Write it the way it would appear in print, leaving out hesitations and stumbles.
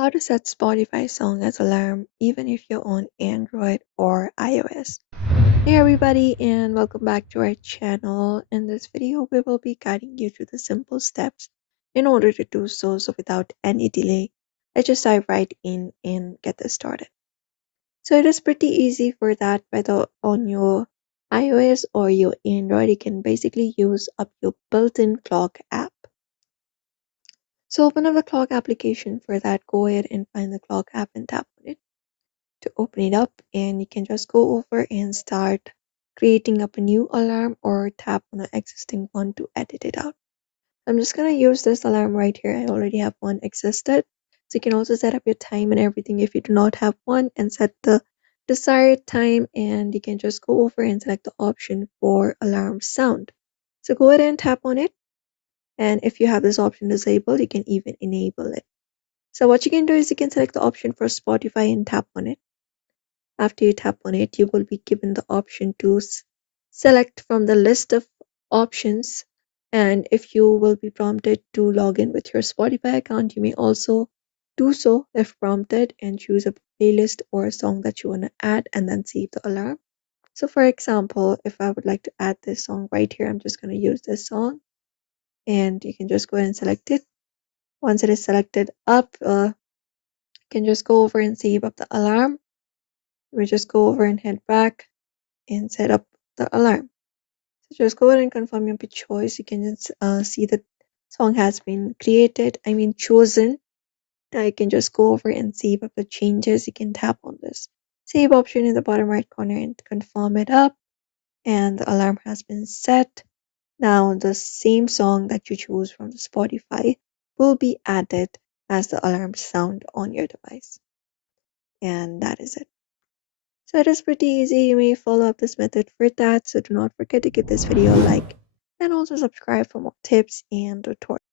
How to set Spotify song as alarm even if you're on Android or iOS. Hey everybody and welcome back to our channel. In this video we will be guiding you through the simple steps in order to do so without any delay. Let's just dive right in and get this started. So it is pretty easy for that, whether on your iOS or your Android. You can basically use up your built-in clock app. So open up the clock application. For that, go ahead and find the clock app and tap on it to open it up, and you can just go over and start creating up a new alarm or tap on an existing one to edit it out. I'm just going to use this alarm right here. I already have one existed. So you can also set up your time and everything if you do not have one, and set the desired time, and you can just go over and select the option for alarm sound. So go ahead and tap on it, and if you have this option disabled, you can even enable it. So what you can do is you can select the option for Spotify and tap on it. After you tap on it, you will be given the option to select from the list of options. And if you will be prompted to log in with your Spotify account, you may also do so if prompted and choose a playlist or a song that you want to add and then save the alarm. So for example, if I would like to add this song right here, I'm just going to use this song, and you can just go ahead and select it. Once it is selected up, you can just go over and save up the alarm. We just go over and head back and set up the alarm. So just go ahead and confirm your choice. You can just see that song has been created, chosen. Now you can just go over and save up the changes. You can tap on this save option in the bottom right corner and confirm it up, and the alarm has been set. Now the same song that you choose from the Spotify will be added as the alarm sound on your device. And that is it. So it is pretty easy. You may follow up this method for that. So do not forget to give this video a like and also subscribe for more tips and tutorials.